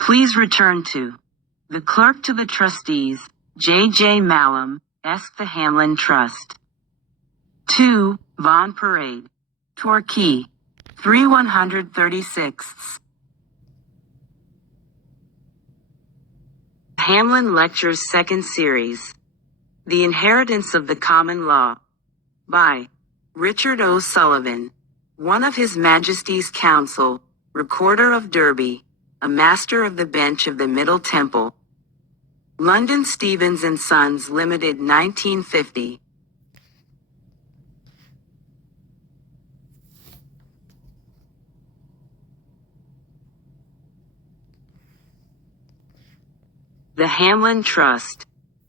Please return to the clerk to the trustees, J.J. Malum, Esk the Hamlin Trust. 2, Von Parade, Torquay, 3136. Hamlin Lectures Second Series. The Inheritance of the Common Law. By Richard O. Sullivan, one of His Majesty's Council, Recorder of Derby, a Master of the Bench of the Middle Temple. London Stevens and Sons Limited, 1950. The Hamlin Trust.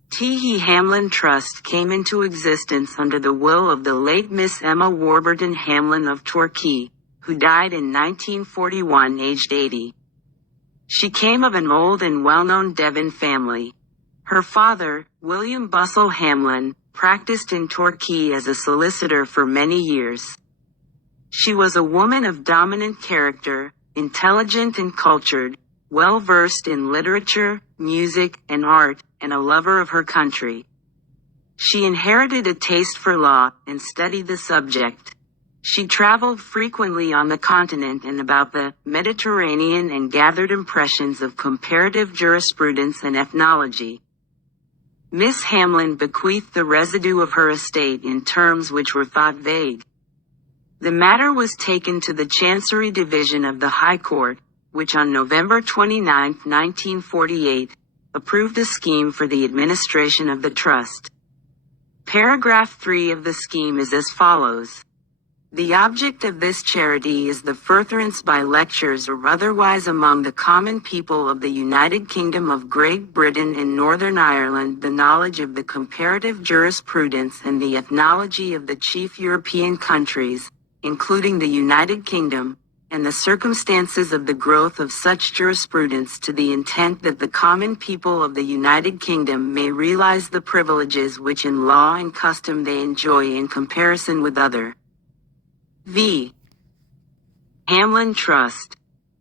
T. Hamlin Trust came into existence under the will of the late Miss Emma Warburton Hamlin of Torquay, who died in 1941 aged 80. She came of an old and well-known Devon family. Her father, William Bussell Hamlin, practiced in Torquay as a solicitor for many years. She was a woman of dominant character, intelligent and cultured, well-versed in literature, music, and art, and a lover of her country. She inherited a taste for law and studied the subject. She traveled frequently on the continent and about the Mediterranean and gathered impressions of comparative jurisprudence and ethnology. Miss Hamlin bequeathed the residue of her estate in terms which were thought vague. The matter was taken to the Chancery Division of the High Court, which on November 29, 1948, approved a scheme for the administration of the trust. Paragraph 3 of the scheme is as follows. The object of this charity is the furtherance by lectures or otherwise among the common people of the United Kingdom of Great Britain and Northern Ireland the knowledge of the comparative jurisprudence and the ethnology of the chief European countries, including the United Kingdom, and the circumstances of the growth of such jurisprudence to the intent that the common people of the United Kingdom may realize the privileges which in law and custom they enjoy in comparison with other. V. Hamlin Trust.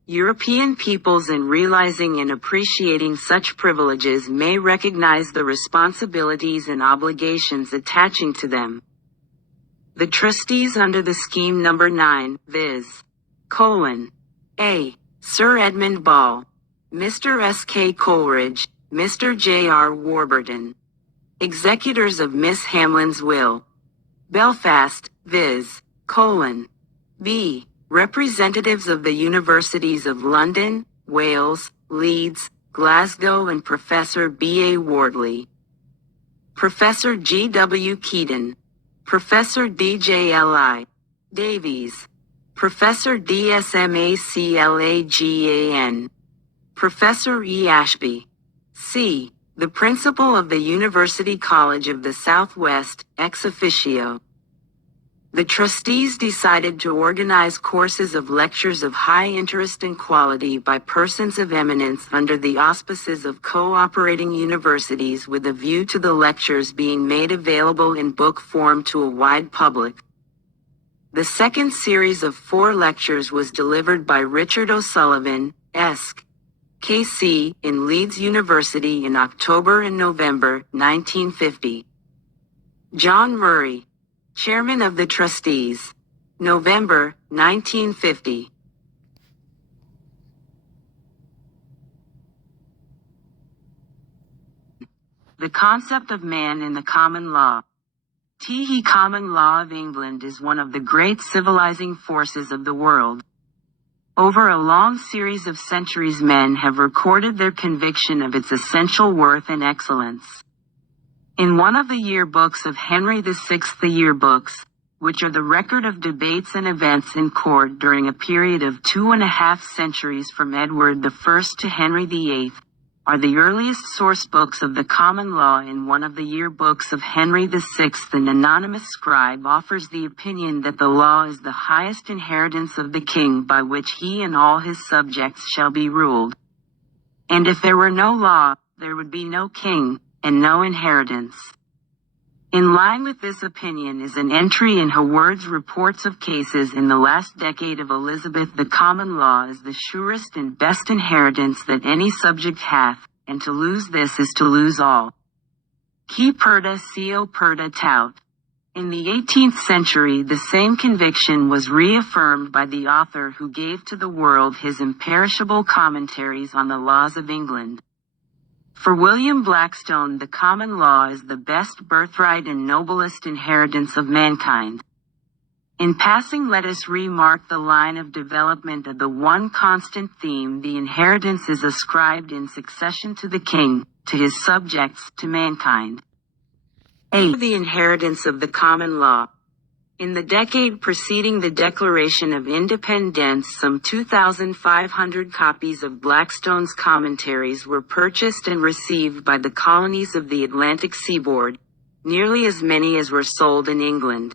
European peoples in realizing and appreciating such privileges may recognize the responsibilities and obligations attaching to them. The trustees under the scheme number 9, viz. A. Sir Edmund Ball, Mr. S. K. Coleridge, Mr. J. R. Warburton. Executors of Miss Hamlin's will. Belfast, viz. B. Representatives of the Universities of London, Wales, Leeds, Glasgow and Professor B. A. Wardley. Professor G. W. Keaton. Professor D. J. L. I. Davies. Professor D. S. M. A. C. L. A. G. A. N. Professor E. Ashby. C. The Principal of the University College of the Southwest, ex officio. The trustees decided to organize courses of lectures of high interest and quality by persons of eminence under the auspices of cooperating universities with a view to the lectures being made available in book form to a wide public. The second series of 4 lectures was delivered by Richard O'Sullivan, Esk. K.C., in Leeds University in October and November, 1950. John Murray, Chairman of the Trustees. November, 1950. The concept of man in the common law. The common law of England is one of the great civilizing forces of the world. Over a long series of centuries men have recorded their conviction of its essential worth and excellence. In one of the yearbooks of Henry VI, the yearbooks, which are the record of debates and events in court during a period of 2.5 centuries from Edward I to Henry VIII, are the earliest source books of the common law. In one of the yearbooks of Henry VI, an anonymous scribe offers the opinion that the law is the highest inheritance of the king by which he and all his subjects shall be ruled. And if there were no law, there would be no king, and no inheritance. In line with this opinion is an entry in Howard's reports of cases in the last decade of Elizabeth. The common law is the surest and best inheritance that any subject hath, and to lose this is to lose all. Qui perdit co perdit tout. In the 18th century, the same conviction was reaffirmed by the author who gave to the world his imperishable commentaries on the laws of England. For William Blackstone, the common law is the best birthright and noblest inheritance of mankind. In passing, let us remark the line of development of the one constant theme: the inheritance is ascribed in succession to the king, to his subjects, to mankind. A. The inheritance of the common law. In the decade preceding the Declaration of Independence, some 2,500 copies of Blackstone's commentaries were purchased and received by the colonies of the Atlantic seaboard, nearly as many as were sold in England.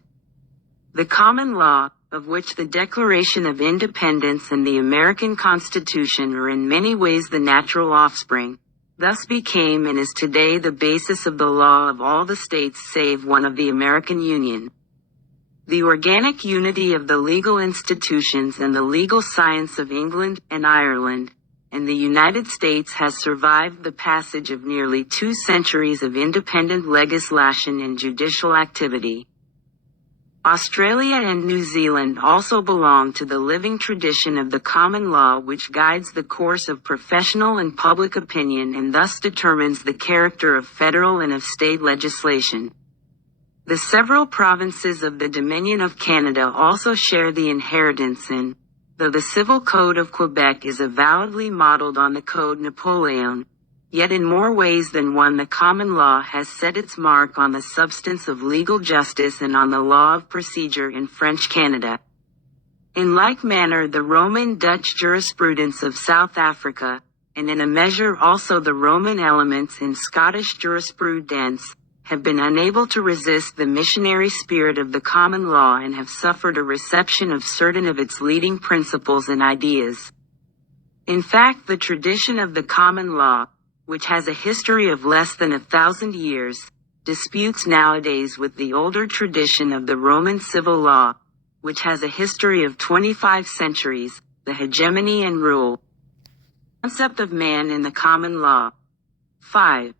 The common law, of which the Declaration of Independence and the American Constitution are in many ways the natural offspring, thus became and is today the basis of the law of all the states save one of the American Union. The organic unity of the legal institutions and the legal science of England and Ireland and the United States has survived the passage of nearly 2 centuries of independent legislation and judicial activity. Australia and New Zealand also belong to the living tradition of the common law, which guides the course of professional and public opinion and thus determines the character of federal and of state legislation. The several provinces of the Dominion of Canada also share the inheritance in, though the Civil Code of Quebec is avowedly modeled on the Code Napoleon, yet in more ways than one the common law has set its mark on the substance of legal justice and on the law of procedure in French Canada. In like manner, the Roman Dutch jurisprudence of South Africa, and in a measure also the Roman elements in Scottish jurisprudence, have been unable to resist the missionary spirit of the common law and have suffered a reception of certain of its leading principles and ideas. In fact, the tradition of the common law, which has a history of less than 1,000 years, disputes nowadays with the older tradition of the Roman civil law, which has a history of 25 centuries, the hegemony and rule. Concept of man in the common law. 5.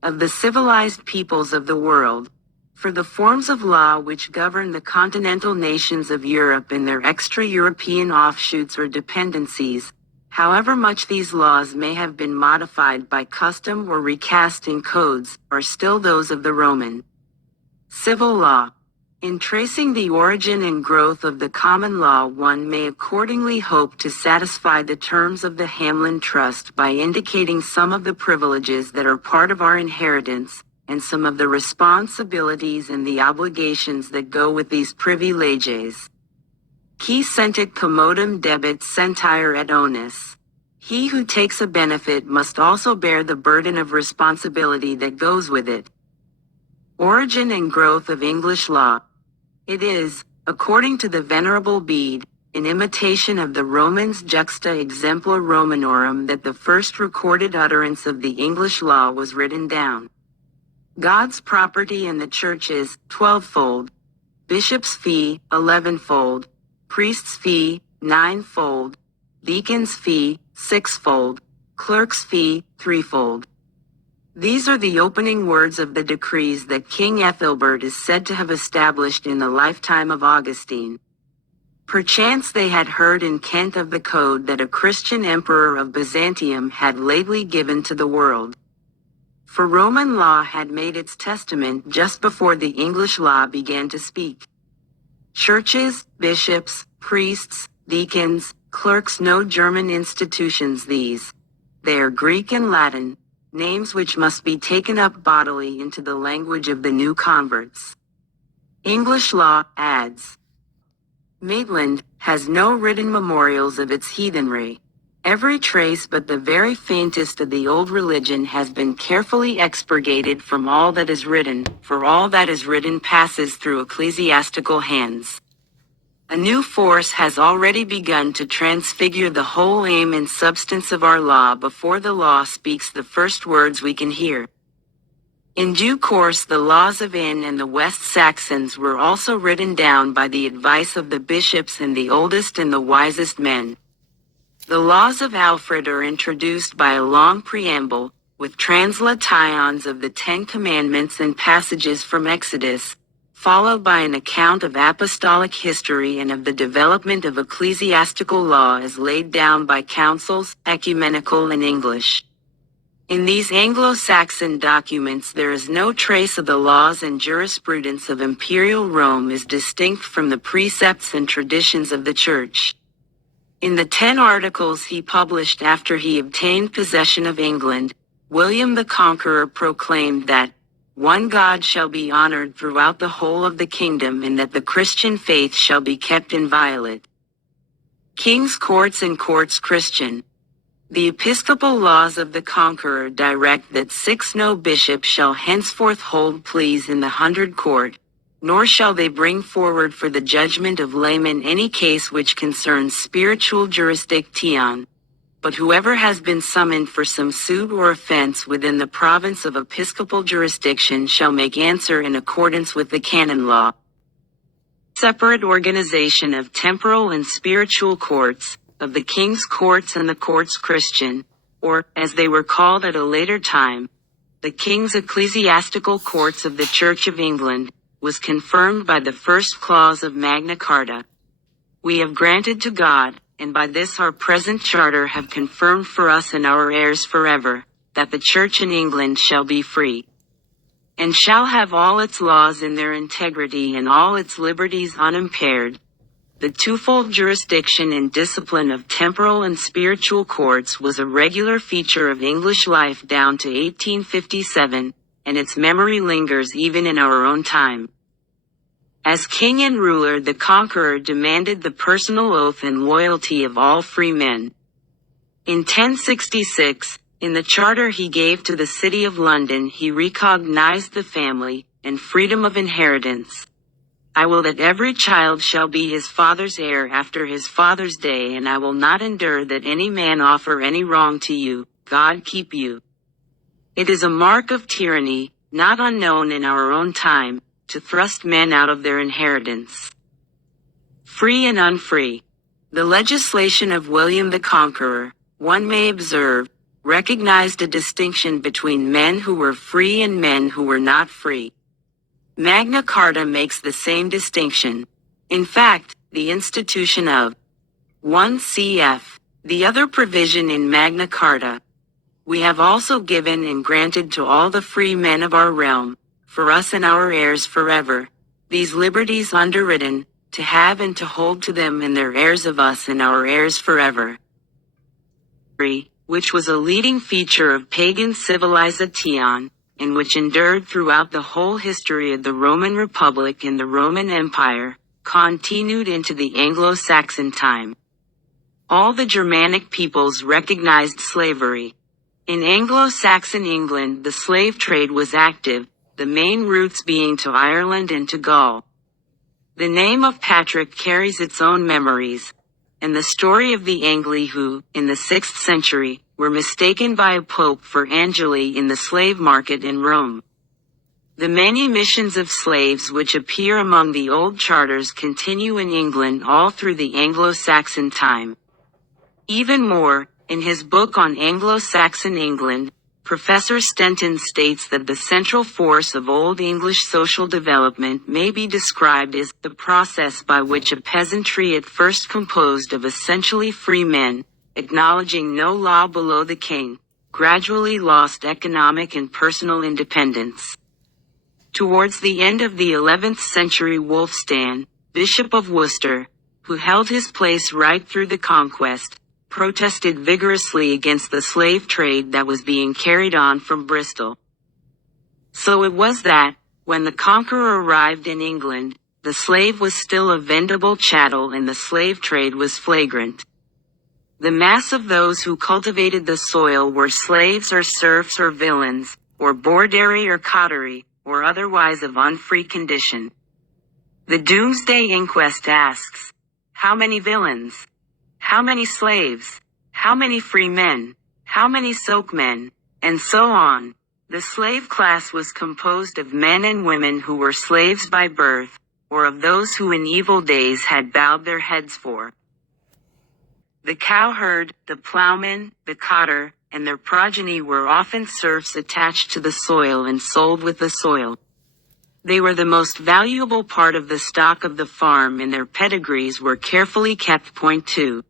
Of the civilized peoples of the world. For the forms of law which govern the continental nations of Europe and their extra-European offshoots or dependencies, however much these laws may have been modified by custom or recast in codes, are still those of the Roman civil law. In tracing the origin and growth of the common law, one may accordingly hope to satisfy the terms of the Hamlin Trust by indicating some of the privileges that are part of our inheritance, and some of the responsibilities and the obligations that go with these privileges. Qui sentit commodum debet sentire et onus. He who takes a benefit must also bear the burden of responsibility that goes with it. Origin and growth of English law. It is, according to the Venerable Bede, in imitation of the Romans Juxta Exempla Romanorum, that the first recorded utterance of the English law was written down. God's property in the church is 12-fold, bishop's fee 11-fold, priest's fee 9-fold, deacon's fee 6-fold, clerk's fee 3-fold. These are the opening words of the decrees that King Ethelbert is said to have established in the lifetime of Augustine. Perchance they had heard in Kent of the code that a Christian emperor of Byzantium had lately given to the world. For Roman law had made its testament just before the English law began to speak. Churches, bishops, priests, deacons, clerks, no German institutions these. They are Greek and Latin, names which must be taken up bodily into the language of the new converts. English law adds. Maitland has no written memorials of its heathenry. Every trace but the very faintest of the old religion has been carefully expurgated from all that is written, for all that is written passes through ecclesiastical hands. A new force has already begun to transfigure the whole aim and substance of our law before the law speaks the first words we can hear. In due course the laws of Inn and the West Saxons were also written down by the advice of the bishops and the oldest and the wisest men. The laws of Alfred are introduced by a long preamble, with translations of the Ten Commandments and passages from Exodus, followed by an account of apostolic history and of the development of ecclesiastical law as laid down by councils, ecumenical and English. In these Anglo-Saxon documents there is no trace of the laws and jurisprudence of imperial Rome as distinct from the precepts and traditions of the Church. In the 10 articles he published after he obtained possession of England, William the Conqueror proclaimed that one God shall be honored throughout the whole of the kingdom and that the Christian faith shall be kept inviolate. King's Courts and Courts Christian. The episcopal laws of the Conqueror direct that 6 no bishop shall henceforth hold pleas in the 100 Court, nor shall they bring forward for the judgment of laymen any case which concerns spiritual jurisdiction. But whoever has been summoned for some suit or offense within the province of episcopal jurisdiction shall make answer in accordance with the canon law. Separate organization of temporal and spiritual courts, of the King's Courts and the Courts Christian, or, as they were called at a later time, the King's Ecclesiastical Courts of the Church of England, was confirmed by the first clause of Magna Carta. We have granted to God, and by this our present charter have confirmed for us and our heirs forever, that the Church in England shall be free, and shall have all its laws in their integrity and all its liberties unimpaired. The twofold jurisdiction and discipline of temporal and spiritual courts was a regular feature of English life down to 1857, and its memory lingers even in our own time. As king and ruler, the Conqueror demanded the personal oath and loyalty of all free men. In 1066, in the charter he gave to the city of London, he recognized the family and freedom of inheritance. I will that every child shall be his father's heir after his father's day, and I will not endure that any man offer any wrong to you. God keep you. It is a mark of tyranny, not unknown in our own time, to thrust men out of their inheritance. Free and unfree. The legislation of William the Conqueror, one may observe, recognized a distinction between men who were free and men who were not free. Magna Carta makes the same distinction. In fact, the institution of 1 cf. The other provision in Magna Carta, we have also given and granted to all the free men of our realm, for us and our heirs forever, these liberties underwritten, to have and to hold to them and their heirs of us and our heirs forever. Which was a leading feature of pagan civilization, and which endured throughout the whole history of the Roman Republic and the Roman Empire, continued into the Anglo-Saxon time. All the Germanic peoples recognized slavery. In Anglo-Saxon England the slave trade was active, the main routes being to Ireland and to Gaul. The name of Patrick carries its own memories, and the story of the Angli who, in the 6th century, were mistaken by a pope for Angeli in the slave market in Rome. The many missions of slaves which appear among the old charters continue in England all through the Anglo-Saxon time. Even more, in his book on Anglo-Saxon England, Professor Stenton states that the central force of Old English social development may be described as the process by which a peasantry at first composed of essentially free men, acknowledging no law below the king, gradually lost economic and personal independence. Towards the end of the 11th century, Wulfstan, Bishop of Worcester, who held his place right through the conquest, protested vigorously against the slave trade that was being carried on from Bristol. So it was that, when the Conqueror arrived in England, the slave was still a vendible chattel and the slave trade was flagrant. The mass of those who cultivated the soil were slaves or serfs or villains, or borderi or coterie, or otherwise of unfree condition. The Doomsday Inquest asks, how many villains? How many slaves? How many free men? How many soakmen? And so on. The slave class was composed of men and women who were slaves by birth, or of those who in evil days had bowed their heads for. The cowherd, the plowman, the cotter, and their progeny were often serfs attached to the soil and sold with the soil. They were the most valuable part of the stock of the farm, and their pedigrees were carefully kept. Point 2.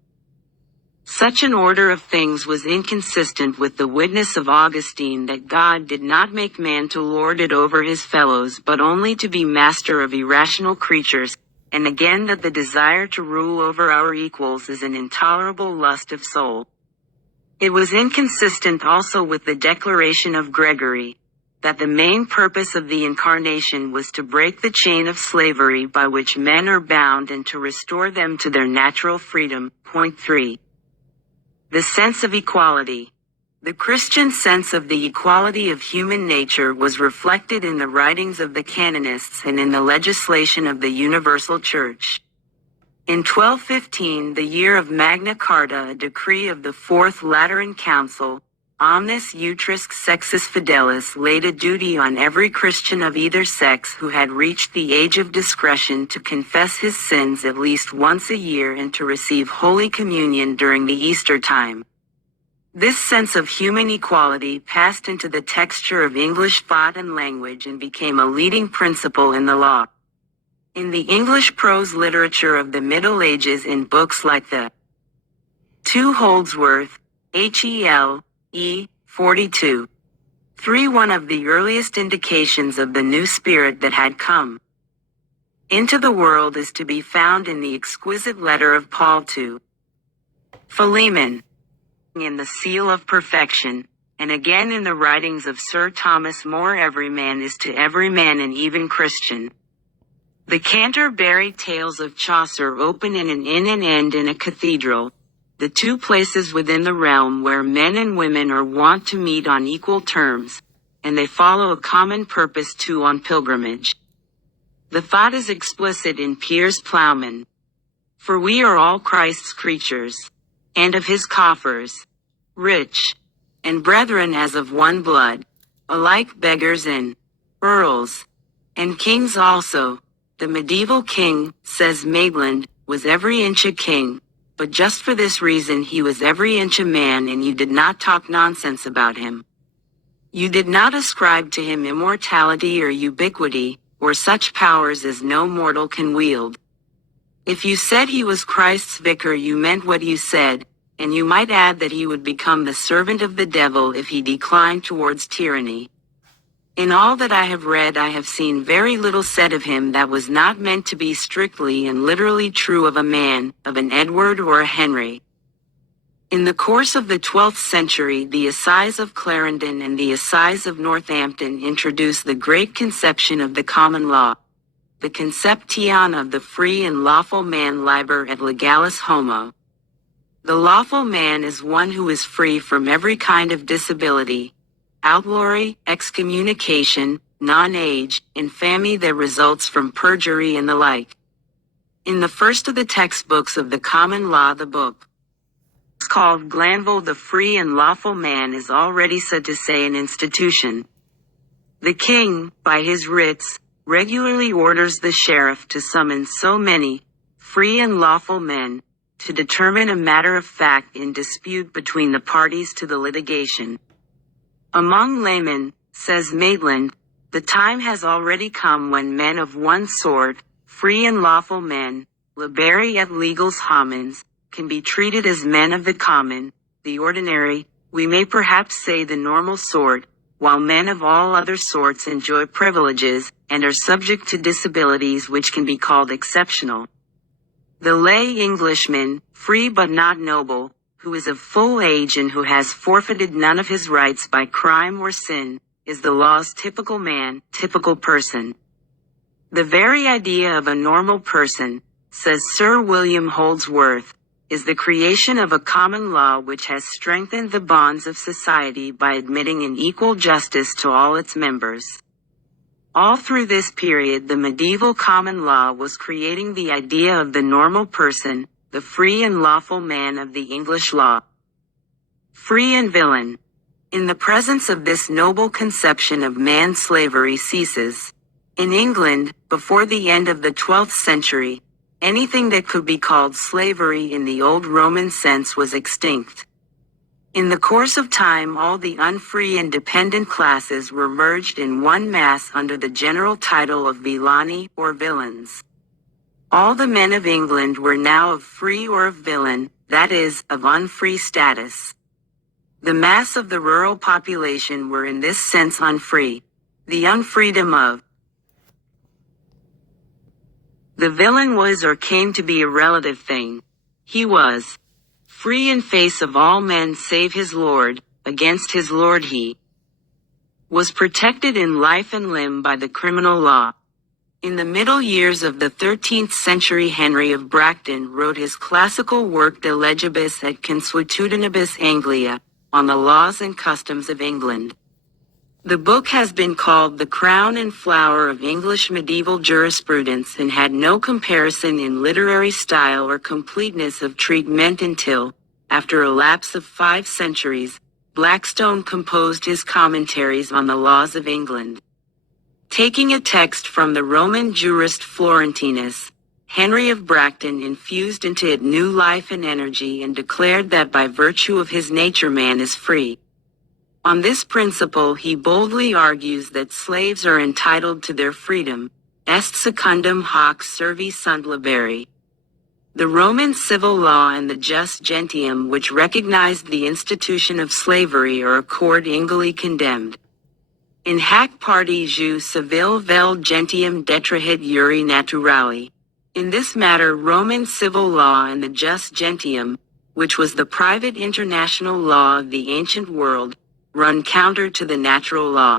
Such an order of things was inconsistent with the witness of Augustine that God did not make man to lord it over his fellows but only to be master of irrational creatures, and again that the desire to rule over our equals is an intolerable lust of soul. It was inconsistent also with the declaration of Gregory, that the main purpose of the Incarnation was to break the chain of slavery by which men are bound and to restore them to their natural freedom. Point 3. The sense of equality. The Christian sense of the equality of human nature was reflected in the writings of the canonists and in the legislation of the Universal Church. In 1215, the year of Magna Carta, a decree of the Fourth Lateran Council, Omnis Utriusque Sexus Fidelis, laid a duty on every Christian of either sex who had reached the age of discretion to confess his sins at least once a year and to receive Holy Communion during the Easter time. This sense of human equality passed into the texture of English thought and language and became a leading principle in the law. In the English prose literature of the Middle Ages, in books like the 2 Holdsworth, Hel. E. 42. 3, one of the earliest indications of the new spirit that had come into the world is to be found in the exquisite letter of Paul to Philemon, in the Seal of Perfection, and again in the writings of Sir Thomas More. Every man is to every man an even Christian. The Canterbury Tales of Chaucer open in an inn and end in a cathedral, the 2 places within the realm where men and women are wont to meet on equal terms, and they follow a common purpose too on pilgrimage. The thought is explicit in Piers Plowman. For we are all Christ's creatures, and of his coffers, rich, and brethren as of one blood, alike beggars and earls, and kings also. The medieval king, says Maitland, was every inch a king. But just for this reason he was every inch a man, and you did not talk nonsense about him. You did not ascribe to him immortality or ubiquity, or such powers as no mortal can wield. If you said he was Christ's vicar, you meant what you said, and you might add that he would become the servant of the devil if he declined towards tyranny. In all that I have read, I have seen very little said of him that was not meant to be strictly and literally true of a man, of an Edward or a Henry. In the course of the 12th century, the Assize of Clarendon and the Assize of Northampton introduced the great conception of the common law, the conception of the free and lawful man, liber et legalis homo. The lawful man is one who is free from every kind of disability, outlawry, excommunication, non-age, infamy that results from perjury and the like. In the first of the textbooks of the common law, the book called Glanville, the free and lawful man is already said to say an institution. The king, by his writs, regularly orders the sheriff to summon so many free and lawful men to determine a matter of fact in dispute between the parties to the litigation. Among laymen, says Maitland, the time has already come when men of one sort, free and lawful men, liberi et legals homines, can be treated as men of the common, the ordinary, we may perhaps say the normal sort, while men of all other sorts enjoy privileges, and are subject to disabilities which can be called exceptional. The lay Englishman, free but not noble, who is of full age and who has forfeited none of his rights by crime or sin, is the law's typical man, typical person. The very idea of a normal person, says Sir William Holdsworth, is the creation of a common law which has strengthened the bonds of society by admitting an equal justice to all its members. All through this period, the medieval common law was creating the idea of the normal person, the free and lawful man of the English law. Free and villain. In the presence of this noble conception of man, slavery ceases. In England, before the end of the 12th century, anything that could be called slavery in the old Roman sense was extinct. In the course of time, all the unfree and dependent classes were merged in one mass under the general title of villani, or villains. All the men of England were now of free or of villain, that is, of unfree status. The mass of the rural population were in this sense unfree. The unfreedom of the villain was or came to be a relative thing. He was free in face of all men save his lord, against his lord he was protected in life and limb by the criminal law. In the middle years of the 13th century, Henry of Bracton wrote his classical work De Legibus et Consuetudinibus Anglia, on the laws and customs of England. The book has been called the crown and flower of English medieval jurisprudence and had no comparison in literary style or completeness of treatment until, after a lapse of 5 centuries, Blackstone composed his commentaries on the laws of England. Taking a text from the Roman jurist Florentinus, Henry of Bracton infused into it new life and energy and declared that by virtue of his nature man is free. On this principle he boldly argues that slaves are entitled to their freedom, est secundum hoc servi sunt liberi. The Roman civil law and the Jus Gentium, which recognized the institution of slavery, are accordingly condemned. In hac parte jus civil vel gentium detrahit iure naturali. In this matter, Roman civil law and the Jus Gentium, which was the private international law of the ancient world, run counter to the natural law.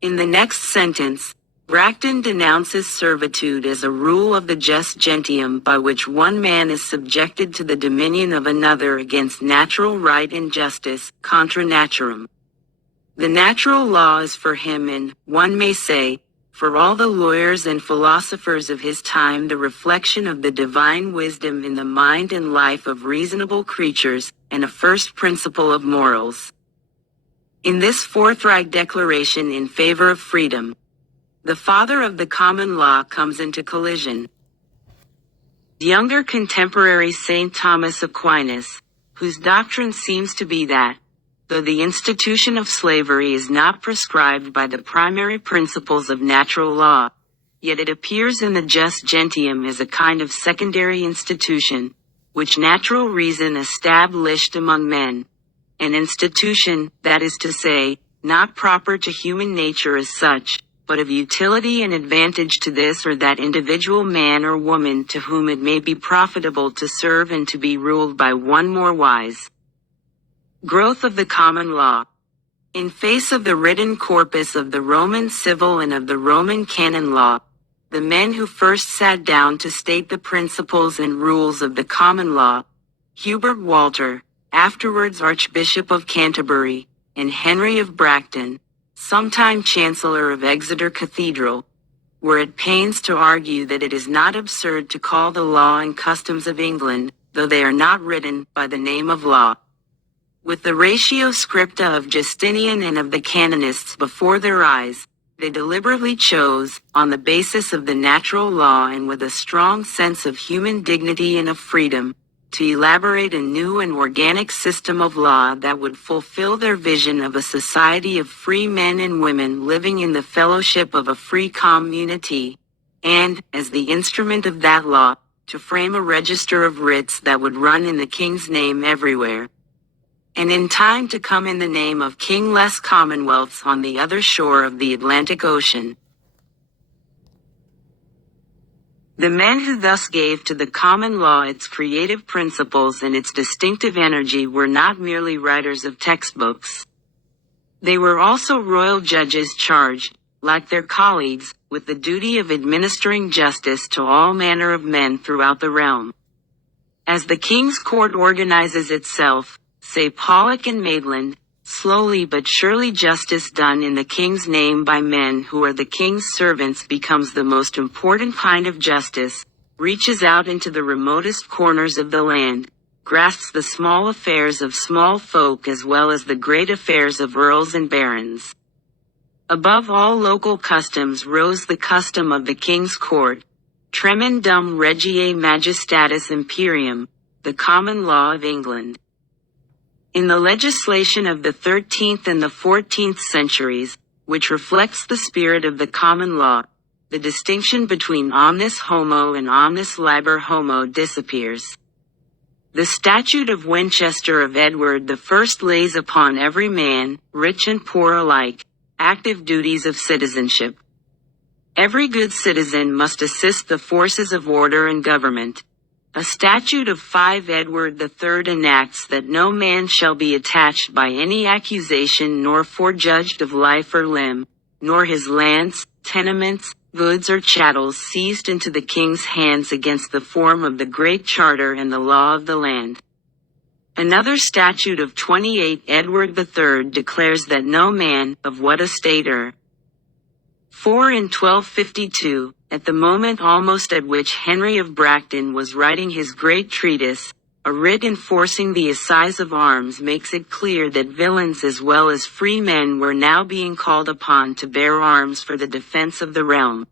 In the next sentence, Bracton denounces servitude as a rule of the Jus Gentium by which one man is subjected to the dominion of another against natural right and justice, contra naturam. The natural law is for him and, one may say, for all the lawyers and philosophers of his time, the reflection of the divine wisdom in the mind and life of reasonable creatures, and a first principle of morals. In this forthright declaration in favor of freedom, the father of the common law comes into collision. Younger contemporary St. Thomas Aquinas, whose doctrine seems to be that, though the institution of slavery is not prescribed by the primary principles of natural law, yet it appears in the Jus Gentium as a kind of secondary institution, which natural reason established among men. An institution, that is to say, not proper to human nature as such, but of utility and advantage to this or that individual man or woman to whom it may be profitable to serve and to be ruled by one more wise. Growth of the common law. In face of the written corpus of the Roman civil and of the Roman canon law, the men who first sat down to state the principles and rules of the common law, Hubert Walter, afterwards Archbishop of Canterbury, and Henry of Bracton, sometime Chancellor of Exeter Cathedral, were at pains to argue that it is not absurd to call the law and customs of England, though they are not written, by the name of law. With the ratio scripta of Justinian and of the canonists before their eyes, they deliberately chose, on the basis of the natural law and with a strong sense of human dignity and of freedom, to elaborate a new and organic system of law that would fulfill their vision of a society of free men and women living in the fellowship of a free community, and, as the instrument of that law, to frame a register of writs that would run in the king's name everywhere, and in time to come in the name of kingless commonwealths on the other shore of the Atlantic Ocean. The men who thus gave to the common law its creative principles and its distinctive energy were not merely writers of textbooks. They were also royal judges charged, like their colleagues, with the duty of administering justice to all manner of men throughout the realm. As the king's court organizes itself, say Pollock and Maitland, slowly but surely justice done in the king's name by men who are the king's servants becomes the most important kind of justice, reaches out into the remotest corners of the land, grasps the small affairs of small folk as well as the great affairs of earls and barons. Above all local customs rose the custom of the king's court, tremendum regiae majestatis imperium, the common law of England. In the legislation of the 13th and the 14th centuries, which reflects the spirit of the common law, the distinction between omnis homo and omnis liber homo disappears. The Statute of Winchester of Edward I lays upon every man, rich and poor alike, active duties of citizenship. Every good citizen must assist the forces of order and government. A statute of 5 Edward III enacts that no man shall be attached by any accusation nor forejudged of life or limb, nor his lands, tenements, goods or chattels seized into the king's hands against the form of the Great Charter and the law of the land. Another statute of 28 Edward III declares that no man, of what estate or 4 in 1252, at the moment almost at which Henry of Bracton was writing his great treatise, a writ enforcing the assize of arms makes it clear that villains as well as free men were now being called upon to bear arms for the defense of the realm.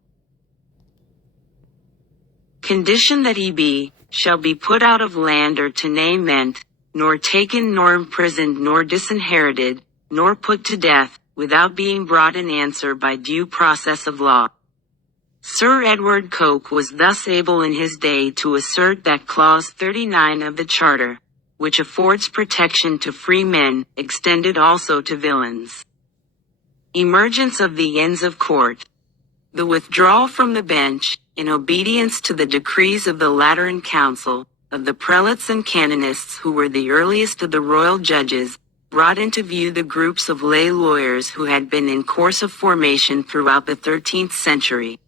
Condition that he shall be put out of land or tenament, nor taken nor imprisoned nor disinherited, nor put to death, without being brought in answer by due process of law. Sir Edward Coke was thus able in his day to assert that Clause 39 of the Charter, which affords protection to free men, extended also to villains. Emergence of the Inns of Court. The withdrawal from the bench, in obedience to the decrees of the Lateran Council, of the prelates and canonists who were the earliest of the royal judges, brought into view the groups of lay lawyers who had been in course of formation throughout the 13th century.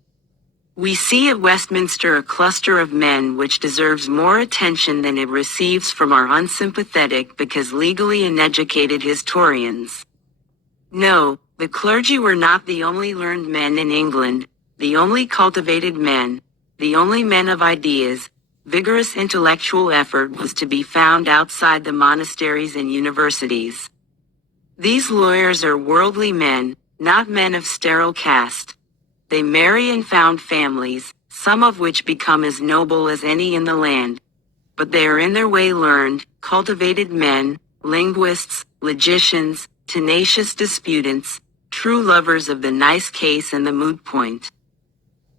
We see at Westminster a cluster of men which deserves more attention than it receives from our unsympathetic because legally uneducated historians. No, the clergy were not the only learned men in England, the only cultivated men, the only men of ideas. Vigorous intellectual effort was to be found outside the monasteries and universities. These lawyers are worldly men, not men of sterile caste. They marry and found families, some of which become as noble as any in the land. But they are in their way learned, cultivated men, linguists, logicians, tenacious disputants, true lovers of the nice case and the moot point.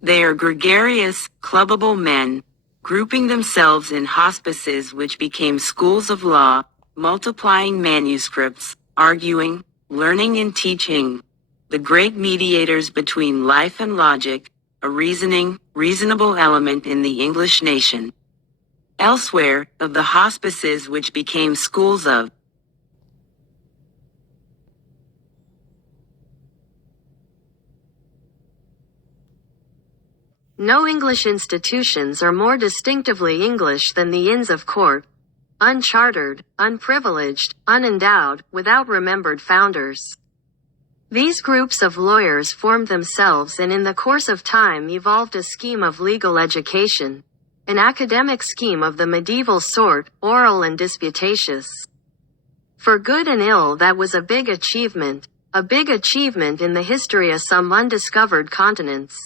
They are gregarious, clubbable men, grouping themselves in hospices which became schools of law, multiplying manuscripts, arguing, learning and teaching, the great mediators between life and logic, a reasonable element in the English nation. Elsewhere, of the hospices which became schools of No English institutions are more distinctively English than the Inns of Court, unchartered, unprivileged, unendowed, without remembered founders. These groups of lawyers formed themselves and in the course of time evolved a scheme of legal education, an academic scheme of the medieval sort, oral and disputatious. For good and ill that was a big achievement in the history of some undiscovered continents.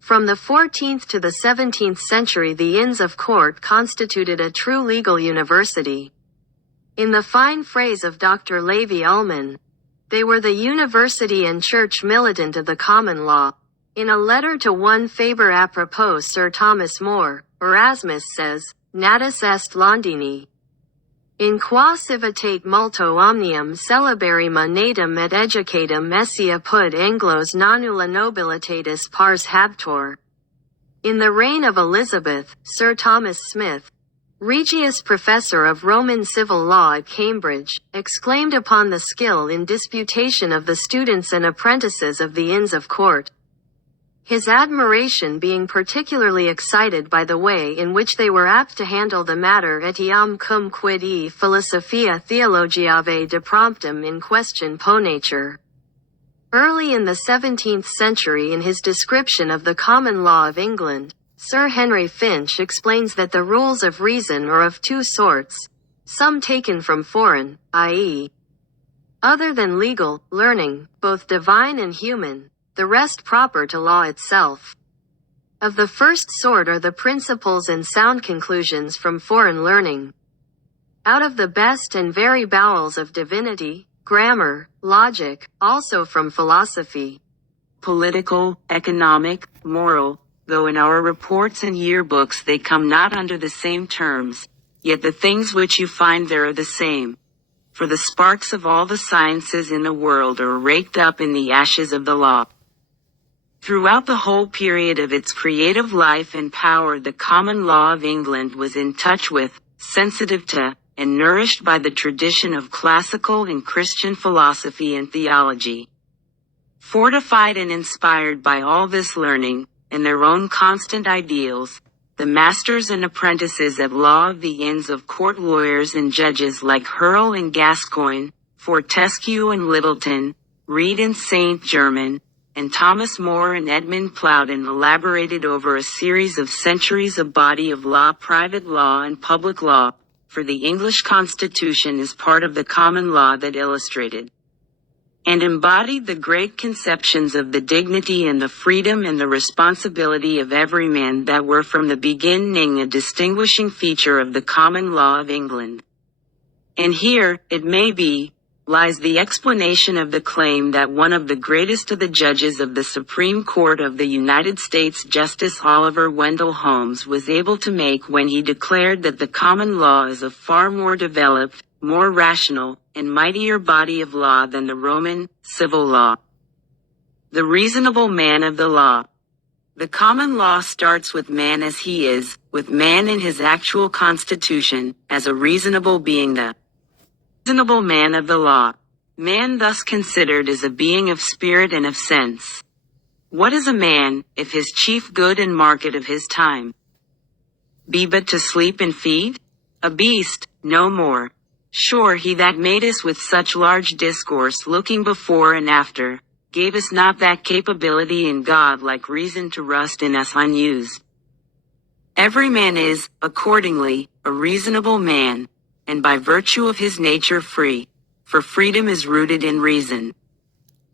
From the 14th to the 17th century the Inns of Court constituted a true legal university. In the fine phrase of Dr. Levi-Ullmann, they were the university and church militant of the common law. In a letter to one Faber apropos Sir Thomas More, Erasmus says, Natus est Londini. In qua civitate multo omnium celeberrima natum et educatum esse apud Anglos nonnula nobilitatis pars habtor. In the reign of Elizabeth, Sir Thomas Smith, Regius Professor of Roman Civil Law at Cambridge, exclaimed upon the skill in disputation of the students and apprentices of the Inns of Court. His admiration being particularly excited by the way in which they were apt to handle the matter etiam cum quid e philosophia theologiae de promptum in question ponature. Early in the 17th century in his description of the common law of England, Sir Henry Finch explains that the rules of reason are of two sorts, some taken from foreign, i.e., other than legal, learning, both divine and human, the rest proper to law itself. Of the first sort are the principles and sound conclusions from foreign learning. Out of the best and very bowels of divinity, grammar, logic, also from philosophy. Political, economic, moral, though in our reports and yearbooks they come not under the same terms, yet the things which you find there are the same. For the sparks of all the sciences in the world are raked up in the ashes of the law. Throughout the whole period of its creative life and power, the common law of England was in touch with, sensitive to, and nourished by the tradition of classical and Christian philosophy and theology. Fortified and inspired by all this learning, and their own constant ideals, the masters and apprentices at law of the Inns of Court lawyers and judges like Hurrell and Gascoigne, Fortescue and Littleton, Reed and St. Germain, and Thomas More and Edmund Plowden elaborated over a series of centuries a body of law, private law and public law, for the English Constitution is part of the common law that illustrated and embodied the great conceptions of the dignity and the freedom and the responsibility of every man that were from the beginning a distinguishing feature of the common law of England. And here, it may be, lies the explanation of the claim that one of the greatest of the judges of the Supreme Court of the United States, Justice Oliver Wendell Holmes, was able to make when he declared that the common law is a far more developed, more rational, and mightier body of law than the Roman, civil law. The reasonable man of the law. The common law starts with man as he is, with man in his actual constitution, as a reasonable being. The reasonable man of the law. Man thus considered is a being of spirit and of sense. What is a man, if his chief good and market of his time be but to sleep and feed? A beast, no more. Sure, he that made us with such large discourse looking before and after, gave us not that capability in God like reason to rust in us unused. Every man is, accordingly, a reasonable man, and by virtue of his nature free, for freedom is rooted in reason.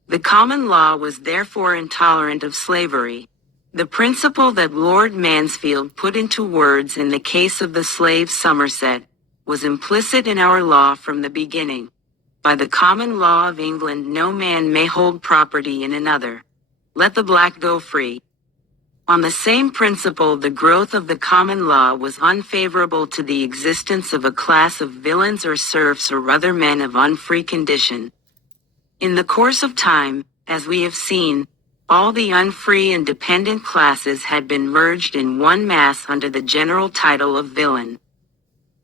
The common law was therefore intolerant of slavery. The principle that Lord Mansfield put into words in the case of the slave Somerset, was implicit in our law from the beginning. By the common law of England no man may hold property in another. Let the black go free. On the same principle the growth of the common law was unfavorable to the existence of a class of villains or serfs or other men of unfree condition. In the course of time, as we have seen, all the unfree and dependent classes had been merged in one mass under the general title of villain.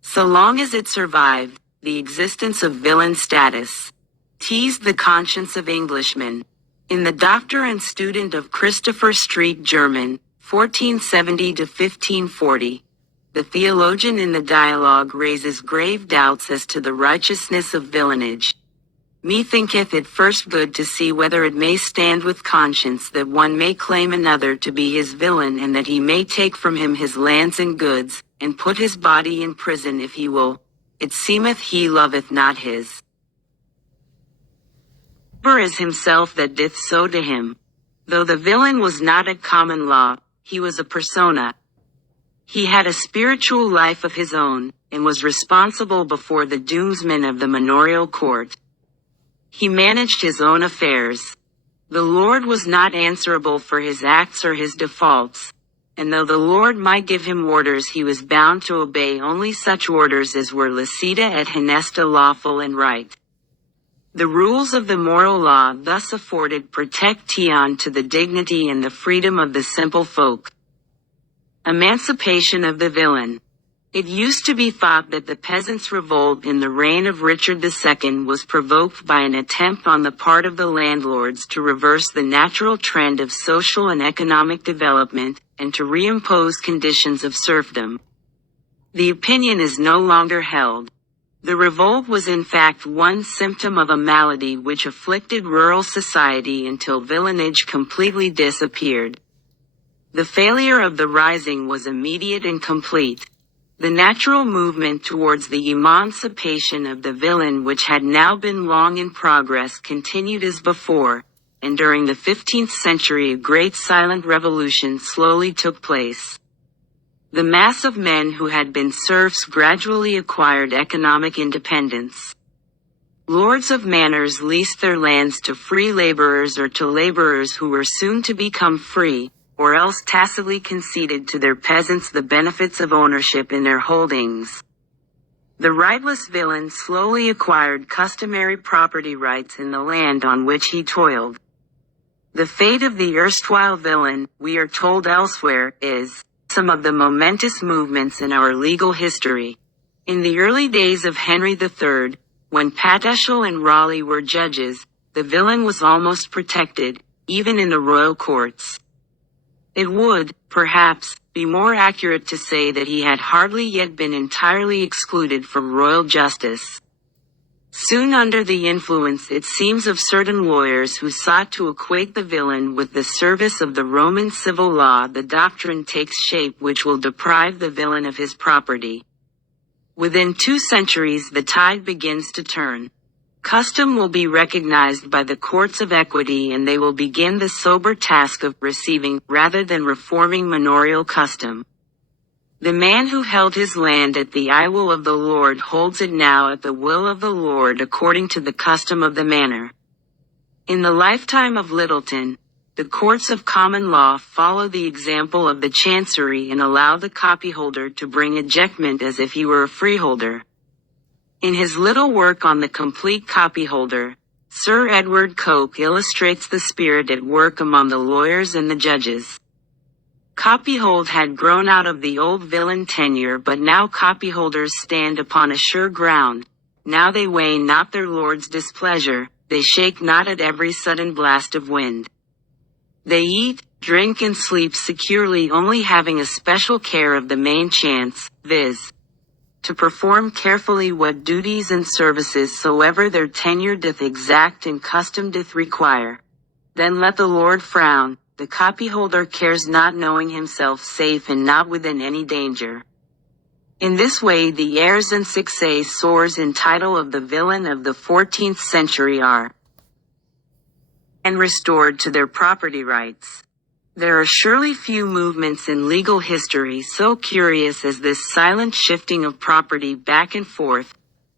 So long as it survived, the existence of villain status teased the conscience of Englishmen. In The Doctor and Student of Christopher Street German, 1470 to 1540, the theologian in the dialogue raises grave doubts as to the righteousness of villanage. Methinketh it first good to see whether it may stand with conscience that one may claim another to be his villain, and that he may take from him his lands and goods, and put his body in prison if he will. It seemeth he loveth not his neighbor as himself that doth so to him. Though the villain was not a common law, he was a persona. He had a spiritual life of his own, and was responsible before the doomsman of the manorial court. He managed his own affairs. The Lord was not answerable for his acts or his defaults, and though the Lord might give him orders, he was bound to obey only such orders as were licita et honesta, lawful and right. The rules of the moral law thus afforded protection to the dignity and the freedom of the simple folk. Emancipation of the villain. It used to be thought that the peasants' revolt in the reign of Richard II was provoked by an attempt on the part of the landlords to reverse the natural trend of social and economic development, and to reimpose conditions of serfdom. The opinion is no longer held. The revolt was in fact one symptom of a malady which afflicted rural society until villanage completely disappeared. The failure of the rising was immediate and complete. The natural movement towards the emancipation of the villain, which had now been long in progress, continued as before, and during the 15th century a great silent revolution slowly took place. The mass of men who had been serfs gradually acquired economic independence. Lords of manors leased their lands to free laborers or to laborers who were soon to become free, or else tacitly conceded to their peasants the benefits of ownership in their holdings. The rightless villain slowly acquired customary property rights in the land on which he toiled. The fate of the erstwhile villain, we are told elsewhere, is some of the momentous movements in our legal history. In the early days of Henry III, when Pateshel and Raleigh were judges, the villain was almost protected, even in the royal courts. It would, perhaps, be more accurate to say that he had hardly yet been entirely excluded from royal justice. Soon under the influence, it seems, of certain lawyers who sought to equate the villain with the service of the Roman civil law, the doctrine takes shape which will deprive the villain of his property. Within 2 centuries the tide begins to turn. Custom will be recognized by the courts of equity, and they will begin the sober task of receiving, rather than reforming, manorial custom. The man who held his land at the I will of the Lord holds it now at the will of the Lord according to the custom of the manor. In the lifetime of Littleton, the courts of common law follow the example of the chancery and allow the copyholder to bring ejectment as if he were a freeholder. In his little work on the complete copyholder, Sir Edward Coke illustrates the spirit at work among the lawyers and the judges. Copyhold had grown out of the old villain tenure, but now copyholders stand upon a sure ground. Now they weigh not their lord's displeasure, they shake not at every sudden blast of wind. They eat, drink and sleep securely, only having a special care of the main chance, viz. to perform carefully what duties and services soever their tenure doth exact and custom doth require. Then let the Lord frown, the copyholder cares not, knowing himself safe and not within any danger. In this way the heirs and successors in title of the villain of the 14th century are and restored to their property rights. There are surely few movements in legal history so curious as this silent shifting of property back and forth,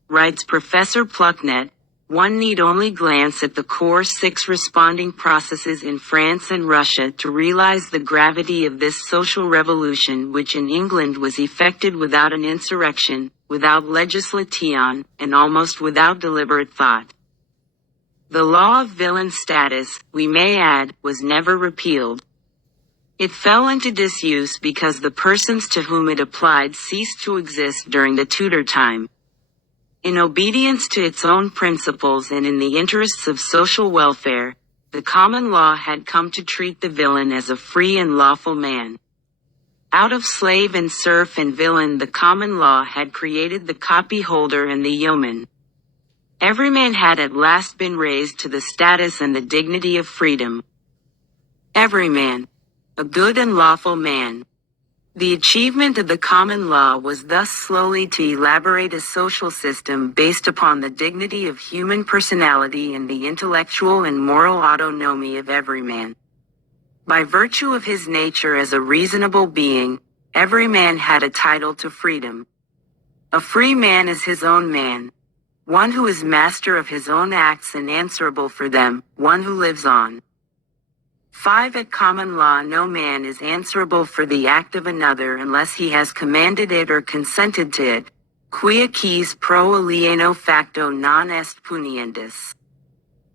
writes Professor Plucknet. One need only glance at the core 6 responding processes in France and Russia to realize the gravity of this social revolution, which in England was effected without an insurrection, without legislation, and almost without deliberate thought. The law of villain status, we may add, was never repealed. It fell into disuse because the persons to whom it applied ceased to exist during the Tudor time. In obedience to its own principles and in the interests of social welfare, the common law had come to treat the villain as a free and lawful man. Out of slave and serf and villain the common law had created the copyholder and the yeoman. Every man had at last been raised to the status and the dignity of freedom. Every man, a good and lawful man. The achievement of the common law was thus slowly to elaborate a social system based upon the dignity of human personality and the intellectual and moral autonomy of every man. By virtue of his nature as a reasonable being, every man had a title to freedom. A free man is his own man, one who is master of his own acts and answerable for them, one who lives on. 5. At common law no man is answerable for the act of another unless he has commanded it or consented to it, quia quis pro alieno facto non est puniendus.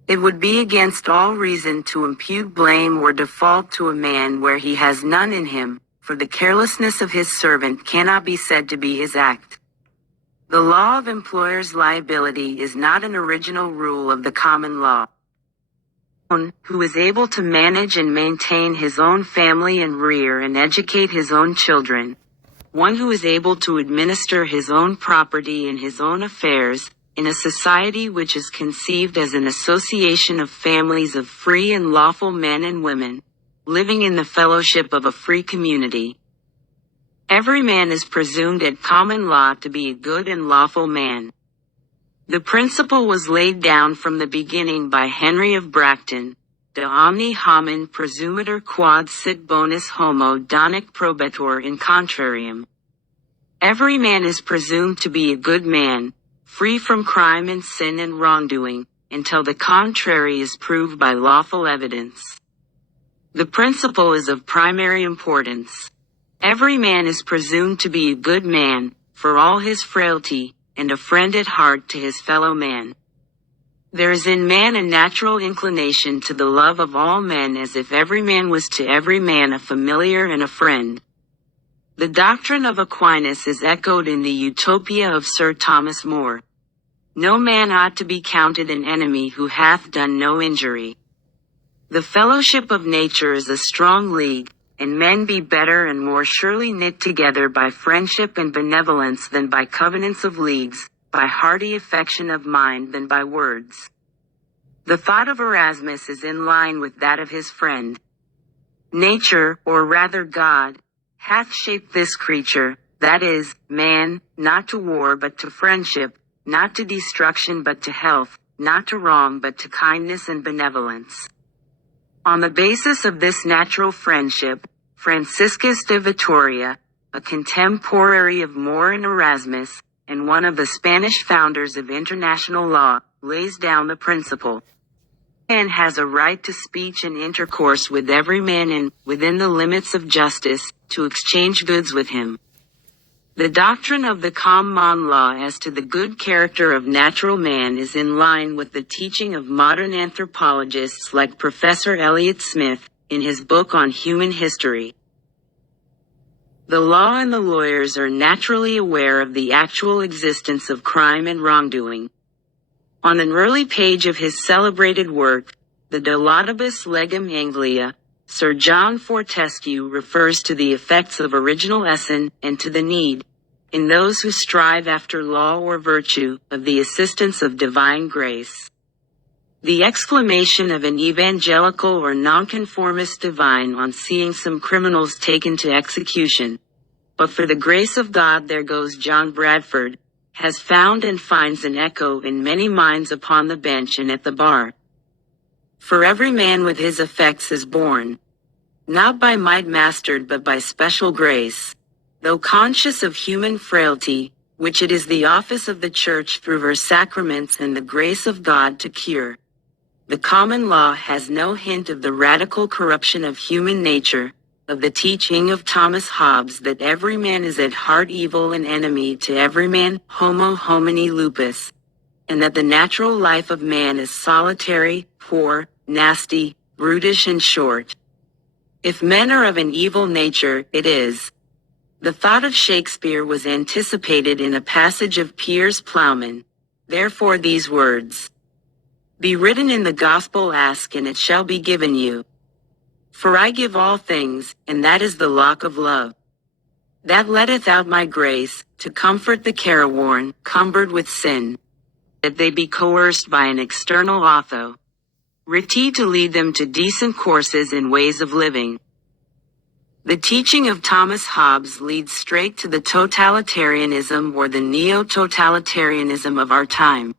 It would be against all reason to impute blame or default to a man where he has none in him, for the carelessness of his servant cannot be said to be his act. The law of employer's liability is not an original rule of the common law. Who is able to manage and maintain his own family and rear and educate his own children, one who is able to administer his own property and his own affairs, in a society which is conceived as an association of families of free and lawful men and women, living in the fellowship of a free community. Every man is presumed at common law to be a good and lawful man. The principle was laid down from the beginning by Henry of Bracton, de omni homin presumitur quod sit bonus homo donic probetur in contrarium. Every man is presumed to be a good man, free from crime and sin and wrongdoing, until the contrary is proved by lawful evidence. The principle is of primary importance. Every man is presumed to be a good man, for all his frailty, and a friend at heart to his fellow man. There is in man a natural inclination to the love of all men, as if every man was to every man a familiar and a friend. The doctrine of Aquinas is echoed in the Utopia of Sir Thomas More. No man ought to be counted an enemy who hath done no injury. The fellowship of nature is a strong league, and men be better and more surely knit together by friendship and benevolence than by covenants of leagues, by hearty affection of mind than by words. The thought of Erasmus is in line with that of his friend. Nature, or rather God, hath shaped this creature, that is, man, not to war but to friendship, not to destruction but to health, not to wrong but to kindness and benevolence. On the basis of this natural friendship, Franciscus de Vitoria, a contemporary of More and Erasmus, and one of the Spanish founders of international law, lays down the principle. Man has a right to speech and intercourse with every man and, within the limits of justice, to exchange goods with him. The doctrine of the common law as to the good character of natural man is in line with the teaching of modern anthropologists like Professor Elliott Smith, in his book on human history. The law and the lawyers are naturally aware of the actual existence of crime and wrongdoing. On an early page of his celebrated work, the De Laudibus Legum Anglia, Sir John Fortescue refers to the effects of original sin and to the need, in those who strive after law or virtue, of the assistance of divine grace. The exclamation of an evangelical or nonconformist divine on seeing some criminals taken to execution, "But for the grace of God there goes John Bradford," has found and finds an echo in many minds upon the bench and at the bar. For every man with his effects is born, not by might mastered but by special grace, though conscious of human frailty, which it is the office of the Church through her sacraments and the grace of God to cure. The common law has no hint of the radical corruption of human nature, of the teaching of Thomas Hobbes that every man is at heart evil and enemy to every man, homo homini lupus, and that the natural life of man is solitary, poor, nasty, brutish and short. If men are of an evil nature, it is. The thought of Shakespeare was anticipated in a passage of Piers Plowman. Therefore these words be written in the gospel, ask and it shall be given you. For I give all things, and that is the lock of love. That letteth out my grace, to comfort the careworn, cumbered with sin, that they be coerced by an external authority to lead them to decent courses and ways of living. The teaching of Thomas Hobbes leads straight to the totalitarianism or the neo-totalitarianism of our time.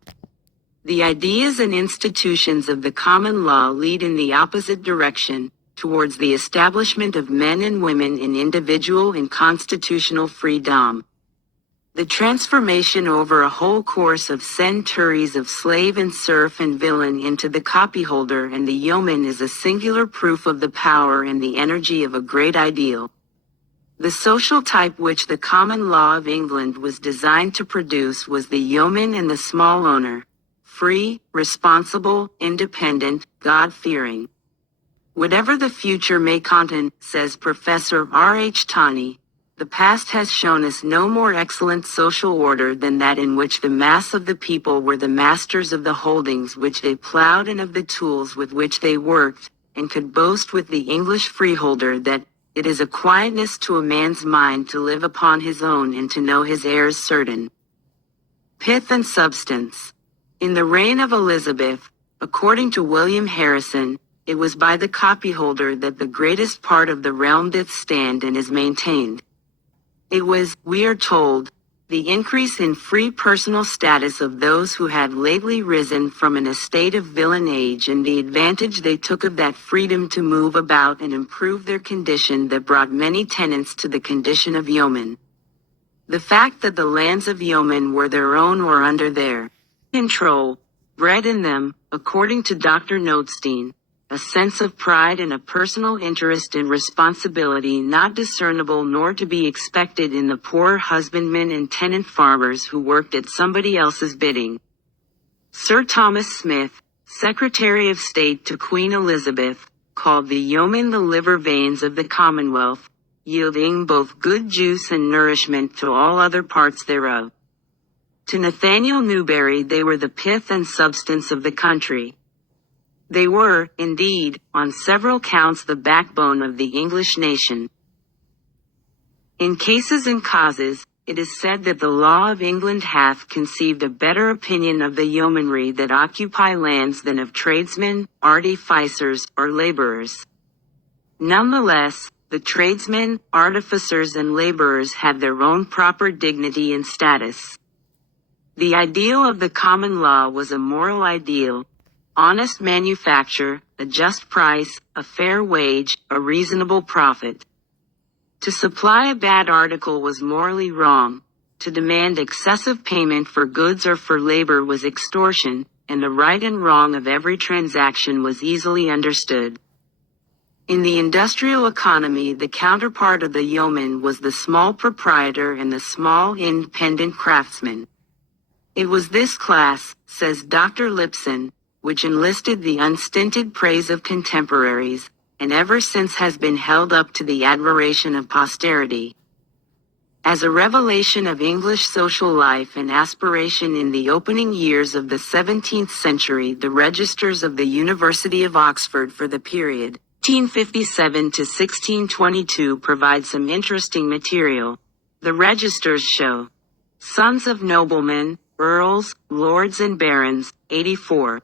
The ideas and institutions of the common law lead in the opposite direction, towards the establishment of men and women in individual and constitutional freedom. The transformation over a whole course of centuries of slave and serf and villain into the copyholder and the yeoman is a singular proof of the power and the energy of a great ideal. The social type which the common law of England was designed to produce was the yeoman and the small owner, free, responsible, independent, God-fearing. Whatever the future may contain, says Professor R. H. Tawney, the past has shown us no more excellent social order than that in which the mass of the people were the masters of the holdings which they plowed and of the tools with which they worked, and could boast with the English freeholder that it is a quietness to a man's mind to live upon his own and to know his heirs certain. Pith and substance. In the reign of Elizabeth, according to William Harrison, it was by the copyholder that the greatest part of the realm doth stand and is maintained. It was, we are told, the increase in free personal status of those who had lately risen from an estate of villanage and the advantage they took of that freedom to move about and improve their condition that brought many tenants to the condition of yeomen. The fact that the lands of yeomen were their own or under their control, bred in them, according to Dr. Notestein, a sense of pride and a personal interest and responsibility not discernible nor to be expected in the poorer husbandmen and tenant farmers who worked at somebody else's bidding. Sir Thomas Smith, Secretary of State to Queen Elizabeth, called the yeomen the liver veins of the Commonwealth, yielding both good juice and nourishment to all other parts thereof. To Nathaniel Newberry they were the pith and substance of the country. They were, indeed, on several counts the backbone of the English nation. In cases and causes, it is said that the law of England hath conceived a better opinion of the yeomanry that occupy lands than of tradesmen, artificers, or laborers. Nonetheless, the tradesmen, artificers, and laborers had their own proper dignity and status. The ideal of the common law was a moral ideal: honest manufacture, a just price, a fair wage, a reasonable profit. To supply a bad article was morally wrong. To demand excessive payment for goods or for labor was extortion, and the right and wrong of every transaction was easily understood. In the industrial economy, the counterpart of the yeoman was the small proprietor and the small independent craftsman. It was this class, says Dr. Lipson, which enlisted the unstinted praise of contemporaries, and ever since has been held up to the admiration of posterity. As a revelation of English social life and aspiration in the opening years of the 17th century, the registers of the University of Oxford for the period 1557 to 1622 provide some interesting material. The registers show sons of noblemen, earls, lords and barons, 84.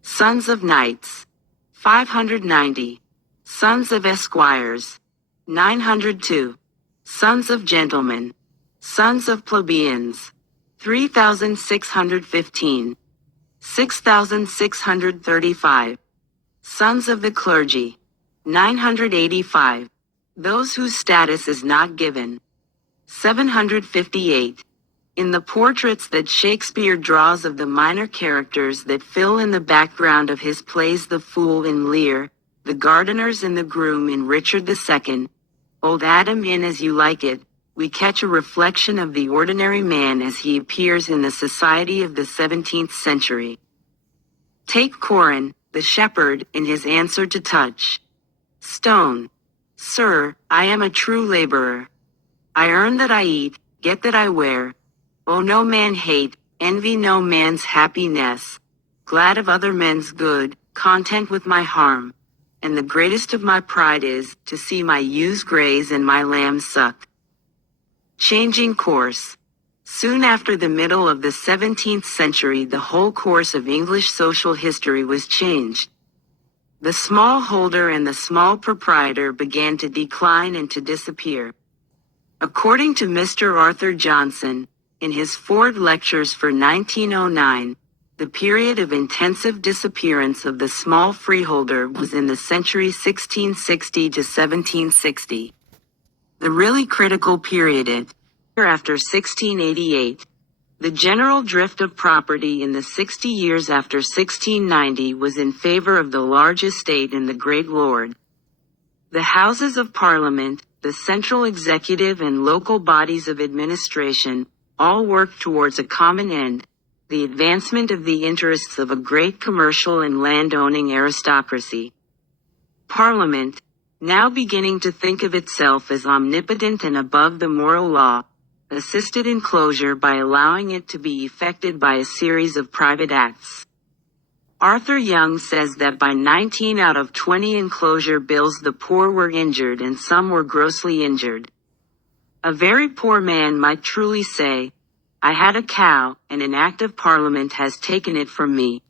Sons of knights, 590. Sons of esquires, 902. Sons of gentlemen, sons of plebeians, 3,615. 6,635. Sons of the clergy, 985. Those whose status is not given, 758. In the portraits that Shakespeare draws of the minor characters that fill in the background of his plays The Fool in Lear, The Gardeners and the Groom in Richard II, Old Adam in As You Like It, we catch a reflection of the ordinary man as he appears in the society of the 17th century. Take Corin, the shepherd, in his answer to Touchstone. Sir, I am a true laborer. I earn that I eat, get that I wear. Owe no man hate, envy no man's happiness. Glad of other men's good, content with my harm. And the greatest of my pride is, to see my ewes graze and my lambs suck. Changing course. Soon after the middle of the 17th century, the whole course of English social history was changed. The small holder and the small proprietor began to decline and to disappear. According to Mr. Arthur Johnson, in his Ford Lectures for 1909, the period of intensive disappearance of the small freeholder was in the century 1660 to 1760. The really critical period after 1688. The general drift of property in the 60 years after 1690 was in favor of the large estate and the great lord. The Houses of Parliament, the central executive and local bodies of administration, all worked towards a common end, the advancement of the interests of a great commercial and land-owning aristocracy. Parliament, now beginning to think of itself as omnipotent and above the moral law, assisted enclosure by allowing it to be effected by a series of private acts. Arthur Young says that by 19 out of 20 enclosure bills the poor were injured and some were grossly injured. A very poor man might truly say, I had a cow, and an act of Parliament has taken it from me.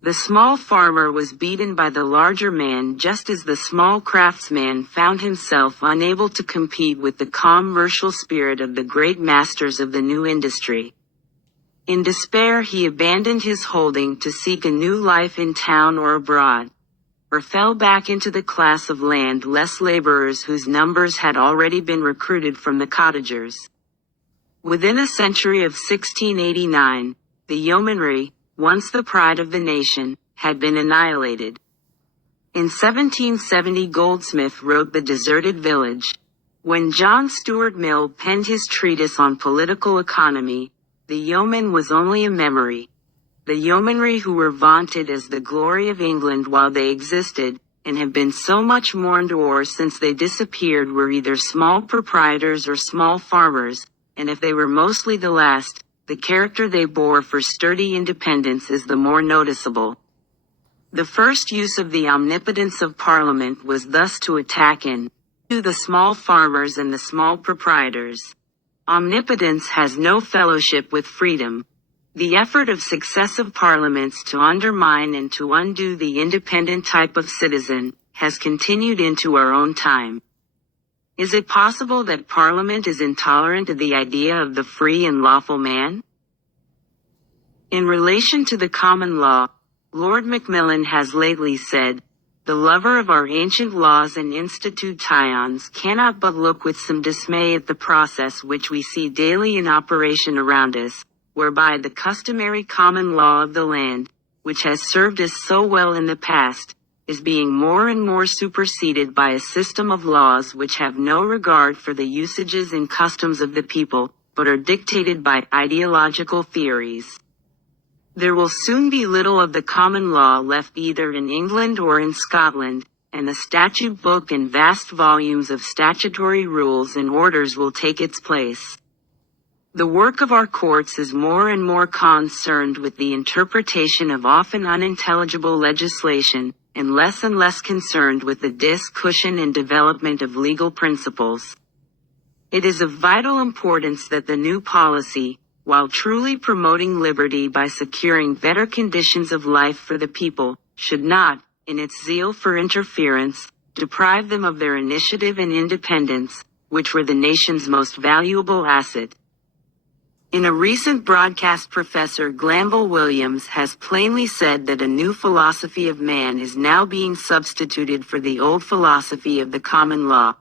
The small farmer was beaten by the larger man just as the small craftsman found himself unable to compete with the commercial spirit of the great masters of the new industry. In despair, he abandoned his holding to seek a new life in town or abroad, or fell back into the class of landless laborers whose numbers had already been recruited from the cottagers. Within a century of 1689, the yeomanry, once the pride of the nation, had been annihilated. In 1770, Goldsmith wrote The Deserted Village. When John Stuart Mill penned his treatise on political economy, the yeoman was only a memory. The yeomanry who were vaunted as the glory of England while they existed, and have been so much mourned or since they disappeared, were either small proprietors or small farmers, and if they were mostly the last, the character they bore for sturdy independence is the more noticeable. The first use of the omnipotence of Parliament was thus to attack and to the small farmers and the small proprietors. Omnipotence has no fellowship with freedom. The effort of successive parliaments to undermine and to undo the independent type of citizen has continued into our own time. Is it possible that Parliament is intolerant of the idea of the free and lawful man? In relation to the common law, Lord Macmillan has lately said, "The lover of our ancient laws and institutions cannot but look with some dismay at the process which we see daily in operation around us, whereby the customary common law of the land, which has served us so well in the past, is being more and more superseded by a system of laws which have no regard for the usages and customs of the people, but are dictated by ideological theories. There will soon be little of the common law left either in England or in Scotland, and the statute book and vast volumes of statutory rules and orders will take its place. The work of our courts is more and more concerned with the interpretation of often unintelligible legislation, and less concerned with the discussion and development of legal principles. It is of vital importance that the new policy, while truly promoting liberty by securing better conditions of life for the people, should not, in its zeal for interference, deprive them of their initiative and independence, which were the nation's most valuable asset. In a recent broadcast, Professor Glanville Williams has plainly said that a new philosophy of man is now being substituted for the old philosophy of the common law.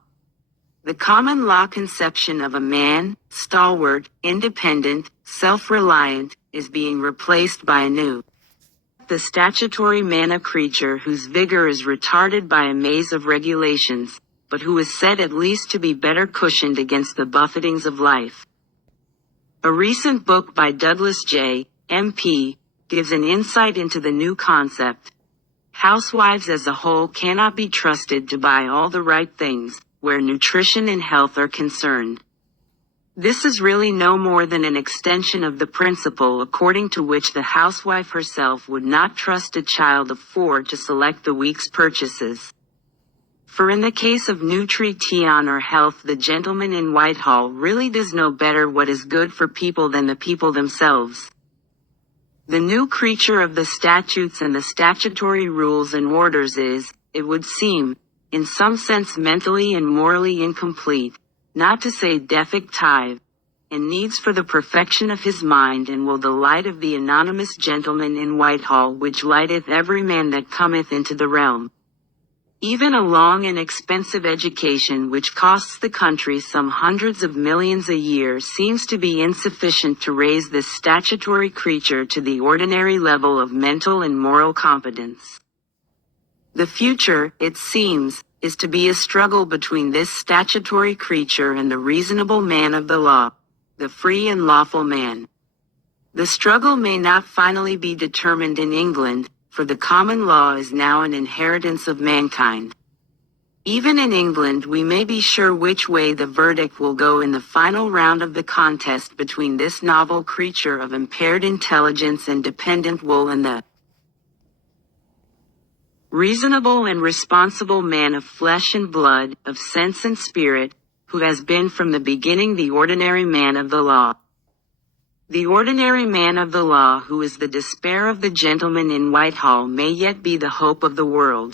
The common law conception of a man, stalwart, independent, self-reliant, is being replaced by a new, the statutory man, a creature whose vigor is retarded by a maze of regulations, but who is said at least to be better cushioned against the buffetings of life. A recent book by Douglas J. M.P. gives an insight into the new concept. Housewives as a whole cannot be trusted to buy all the right things, where nutrition and health are concerned. This is really no more than an extension of the principle according to which the housewife herself would not trust a child of 4 to select the week's purchases. For in the case of nutrition or health, the gentleman in Whitehall really does know better what is good for people than the people themselves. The new creature of the statutes and the statutory rules and orders is, it would seem, in some sense mentally and morally incomplete, not to say defective, and needs for the perfection of his mind, and will the light of the anonymous gentleman in Whitehall, which lighteth every man that cometh into the realm. Even a long and expensive education which costs the country some hundreds of millions a year seems to be insufficient to raise this statutory creature to the ordinary level of mental and moral competence. The future, it seems, is to be a struggle between this statutory creature and the reasonable man of the law, the free and lawful man. The struggle may not finally be determined in England, for the common law is now an inheritance of mankind. Even in England we may be sure which way the verdict will go in the final round of the contest between this novel creature of impaired intelligence and dependent will and the reasonable and responsible man of flesh and blood, of sense and spirit, who has been from the beginning the ordinary man of the law. The ordinary man of the law who is the despair of the gentleman in Whitehall may yet be the hope of the world.